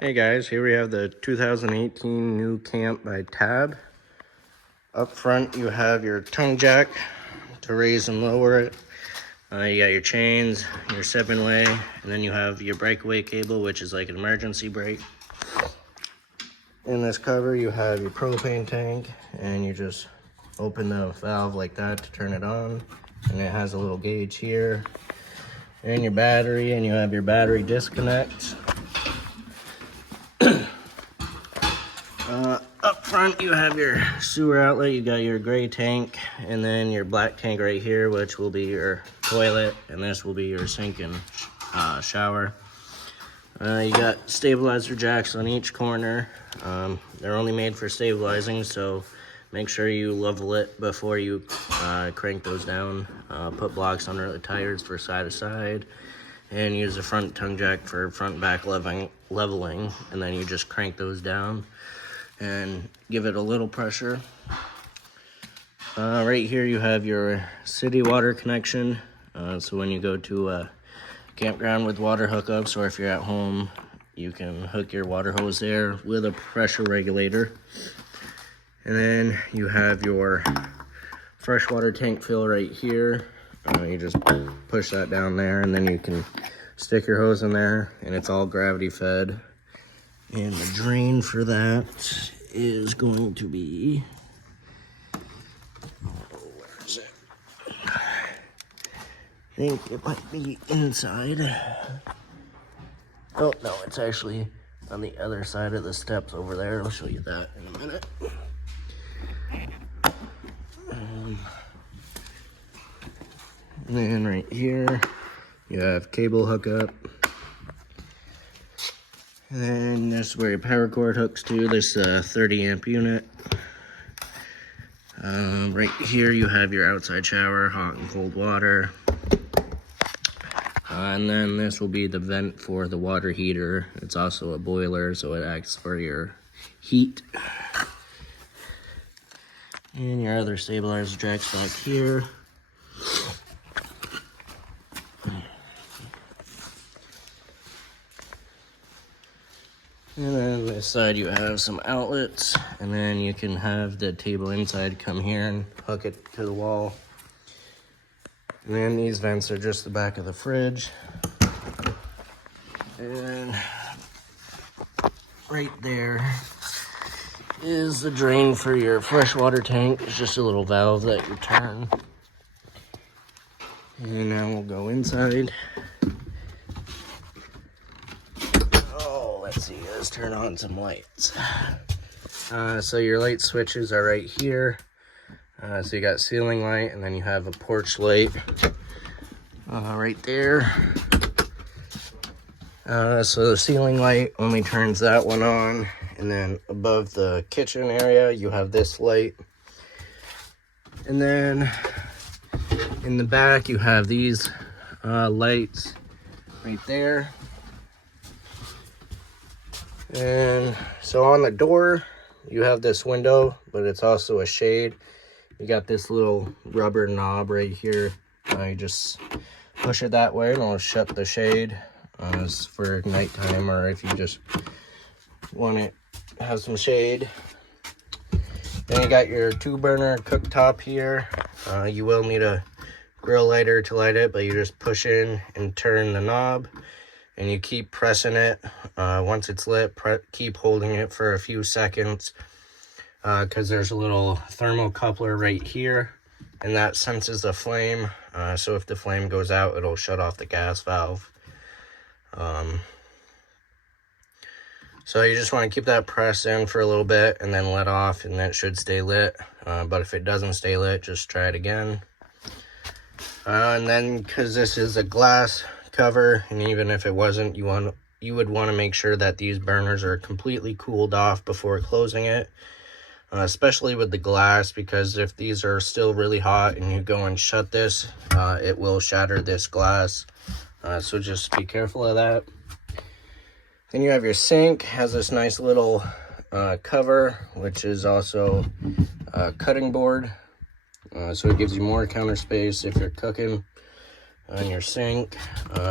Hey guys, here we have the 2018 NuCamp by Tab. Up front you have your tongue jack to raise and lower it. You got your chains, your 7-way, and then you have your breakaway cable, which is like an emergency brake. In this cover you have your propane tank, and you just open the valve like that to turn it on. And it has a little gauge here. And your battery, and you have your battery disconnect. Up front you have your sewer outlet, you got your gray tank, and then your black tank right here, which will be your toilet, and this will be your sink and shower. You got stabilizer jacks on each corner. They're only made for stabilizing, so make sure you level it before you crank those down. Put blocks under the tires for side to side, and use the front tongue jack for front and back leveling, and then you just crank those down and give it a little pressure. Right here you have your city water connection. So when you go to a campground with water hookups, or if you're at home, you can hook your water hose there with a pressure regulator. And then you have your freshwater tank fill right here. You just push that down there, and then you can stick your hose in there, and it's all gravity fed. And the drain for that is going to be, where is it? I think it might be inside. Oh, no, it's actually on the other side of the steps over there. I'll show you that in a minute. And then right here, you have cable hookup. And then this is where your power cord hooks to, this 30 amp unit. Right here you have your outside shower, hot and cold water. And then this will be the vent for the water heater. It's also a boiler, so it acts for your heat. And your other stabilizer jacks back here. And then this side you have some outlets, and then you can have the table inside come here and hook it to the wall. And then these vents are just the back of the fridge. And right there is the drain for your freshwater tank. It's just a little valve that you turn. And now we'll go inside. Let's see, let's turn on some lights. So your light switches are right here. So you got ceiling light, and then you have a porch light right there. So the ceiling light only turns that one on, and then above the kitchen area you have this light. And then in the back you have these lights right there. And so on the door you have this window, but it's also a shade. You got this little rubber knob right here. You just push it that way and it'll shut the shade. It's for nighttime, or if you just want it to have some shade. Then you got your 2-burner cooktop here. You will need a grill lighter to light it, but you just push in and turn the knob, and you keep pressing it. Once it's lit, keep holding it for a few seconds, because there's a little thermocoupler right here, and that senses the flame. So if the flame goes out, it'll shut off the gas valve. So you just want to keep that pressed in for a little bit and then let off, and that should stay lit. But if it doesn't stay lit, just try it again. And then, because this is a glass cover, and even if it wasn't, you would want to make sure that these burners are completely cooled off before closing it, especially with the glass, because if these are still really hot and you go and shut this, it will shatter this glass. So just be careful of that. Then you have your sink, has this nice little cover, which is also a cutting board, so it gives you more counter space if you're cooking on your sink.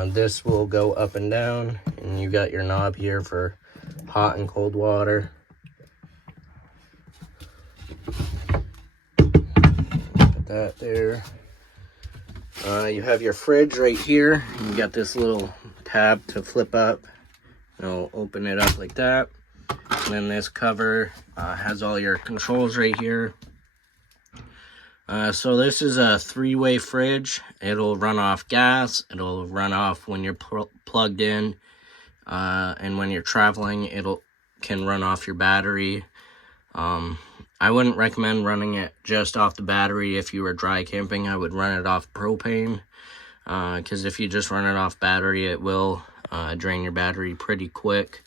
This will go up and down, and you got your knob here for hot and cold water. Put that there. You have your fridge right here. You got this little tab to flip up. It'll open it up like that. And then this cover has all your controls right here. So this is a 3-way fridge. It'll run off gas. It'll run off when you're plugged in. And when you're traveling, can run off your battery. I wouldn't recommend running it just off the battery if you were dry camping. I would run it off propane, because if you just run it off battery, it will drain your battery pretty quick.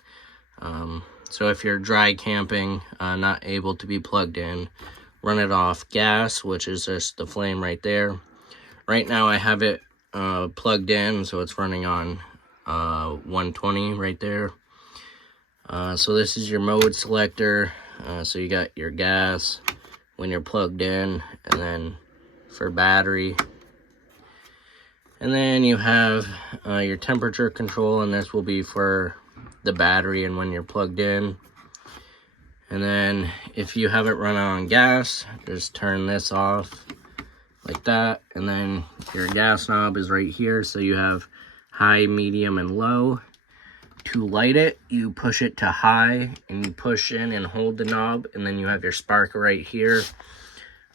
So if you're dry camping, not able to be plugged in, run it off gas, which is just the flame right there. Right now I have it plugged in, so it's running on 120 right there. So this is your mode selector. So you got your gas when you're plugged in, and then for battery. And then you have your temperature control, and this will be for the battery and when you're plugged in. And then if you have it run on gas, just turn this off like that. And then your gas knob is right here, so you have high, medium, and low. To light it, you push it to high, and you push in and hold the knob, and then you have your spark right here.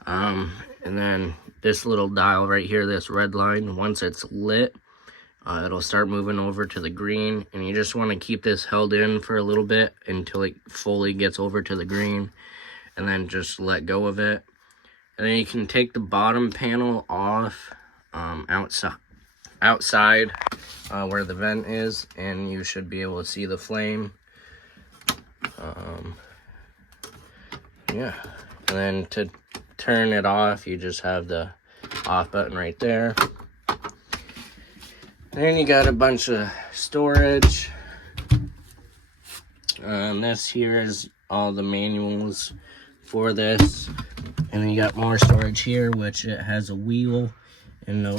And then this little dial right here, this red line, once it's lit, it'll start moving over to the green, and you just want to keep this held in for a little bit until it fully gets over to the green, and then just let go of it. And then you can take the bottom panel off outside where the vent is, and you should be able to see the flame. Yeah, and then to turn it off, you just have the off button right there. Then you got a bunch of storage. This here is all the manuals for this, and then you got more storage here, which it has a wheel and a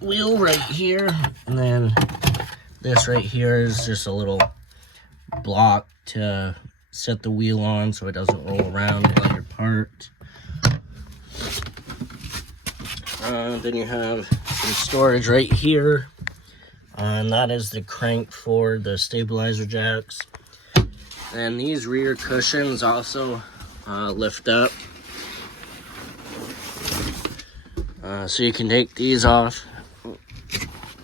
wheel right here. And then this right here is just a little block to set the wheel on so it doesn't roll around while you're parked. Then you have some storage right here, and that is the crank for the stabilizer jacks. And these rear cushions also lift up, so you can take these off.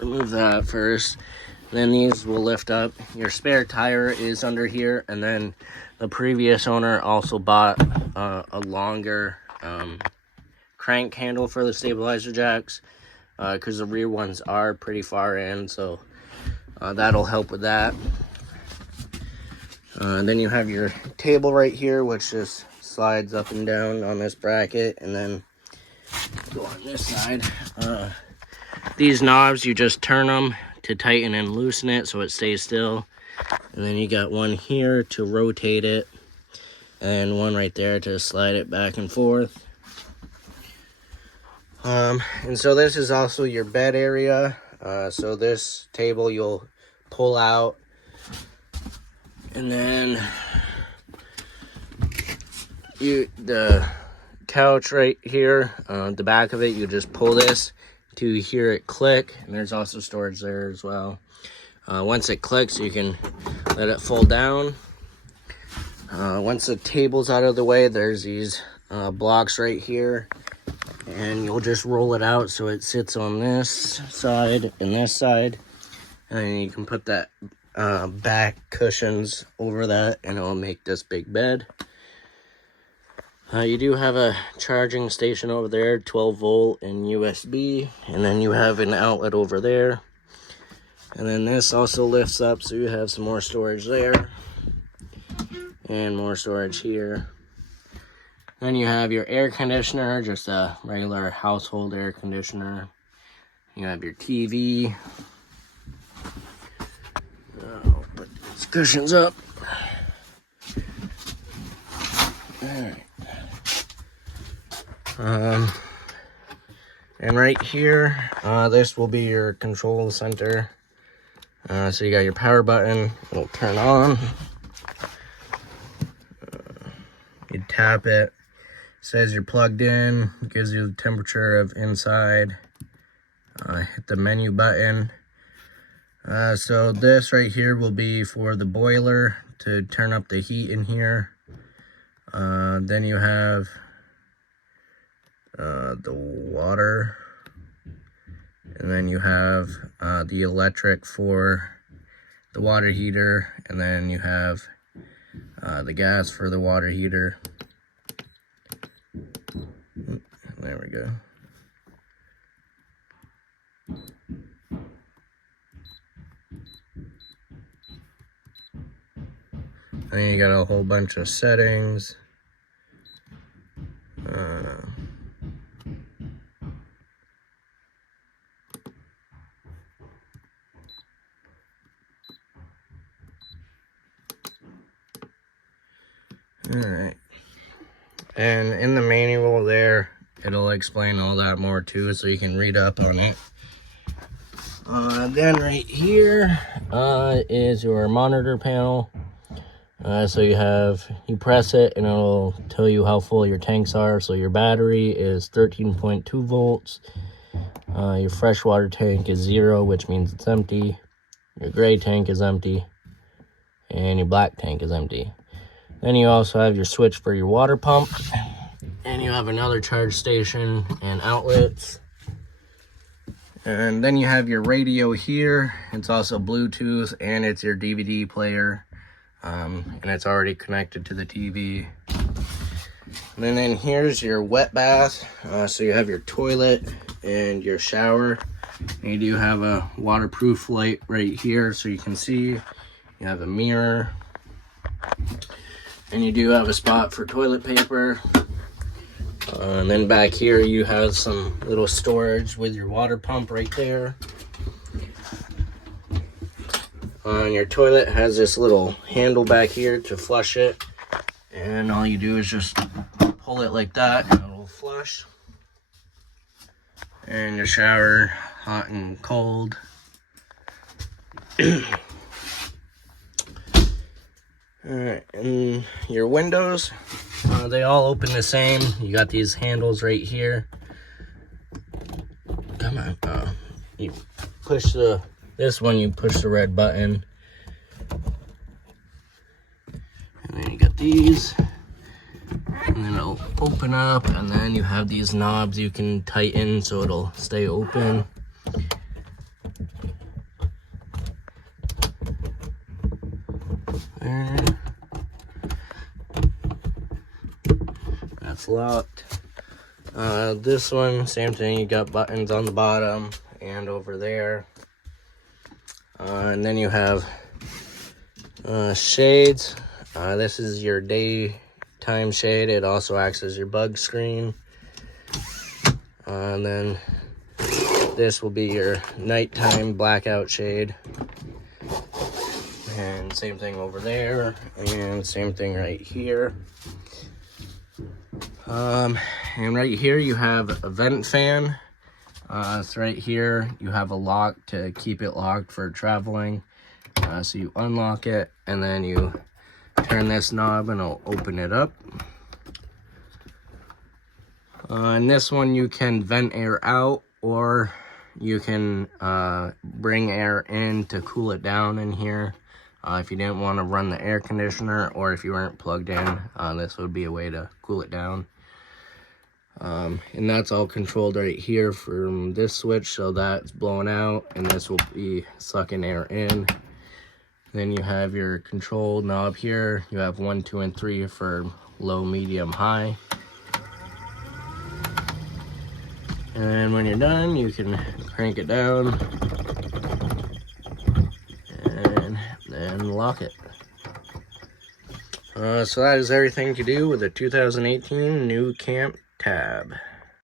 Remove that first, then these will lift up. Your spare tire is under here, and then the previous owner also bought a longer crank handle for the stabilizer jacks, because the rear ones are pretty far in, so that'll help with that. Then you have your table right here, which just slides up and down on this bracket, and then go on this side. These knobs, you just turn them to tighten and loosen it so it stays still. And then you got one here to rotate it, and one right there to slide it back and forth. And so this is also your bed area. So this table you'll pull out, and then the couch right here, the back of it, you just pull this to hear it click, and there's also storage there as well. Once it clicks, you can let it fold down. Once the table's out of the way, there's these blocks right here, and you'll just roll it out so it sits on this side and this side, and then you can put that back cushions over that, and it'll make this big bed. You do have a charging station over there, 12 volt and USB, and then you have an outlet over there. And then this also lifts up, so you have some more storage there, and more storage here. Then you have your air conditioner, just a regular household air conditioner. You have your TV. I'll put these cushions up. Alright. And right here, this will be your control center. So you got your power button, it'll turn on. tap it. It says you're plugged in, gives you the temperature of inside. Hit the menu button. So this right here will be for the boiler to turn up the heat in here. Then you have the water, and then you have the electric for the water heater, and then you have the gas for the water heater. There we go. And then you got a whole bunch of settings. Alright. And in the manual there, it'll explain all that more too, so you can read up on it. Then right here is your monitor panel. So you press it and it'll tell you how full your tanks are. So your battery is 13.2 volts. Your freshwater tank is 0, which means it's empty. Your gray tank is empty. And your black tank is empty. Then you also have your switch for your water pump. And you have another charge station and outlets. And then you have your radio here. It's also Bluetooth, and it's your DVD player. And it's already connected to the TV. And then here's your wet bath. So you have your toilet and your shower. And you do have a waterproof light right here so you can see. You have a mirror. And you do have a spot for toilet paper. And then back here you have some little storage with your water pump right there. And your toilet has this little handle back here to flush it. And all you do is just pull it like that and it'll flush. And your shower, hot and cold. Alright, and your windows, they all open the same. You got these handles right here. Come on, you push this one, you push the red button. And then you got these. And then it'll open up, and then you have these knobs you can tighten so it'll stay open. There. That's locked. This one, same thing, you got buttons on the bottom and over there. And then you have shades. This is your daytime shade. It also acts as your bug screen. And then this will be your nighttime blackout shade. And same thing over there, and same thing right here. And right here you have a vent fan. So right here you have a lock to keep it locked for traveling. So you unlock it, and then you turn this knob and it'll open it up. And this one you can vent air out, or you can bring air in to cool it down in here. If you didn't want to run the air conditioner, or if you weren't plugged in, this would be a way to cool it down. And that's all controlled right here from this switch, so that's blowing out, and this will be sucking air in. Then you have your control knob here. You have 1, 2, and 3 for low, medium, high. And then when you're done, you can crank it down and then lock it. So that is everything to do with the 2018 NuCamp Tab.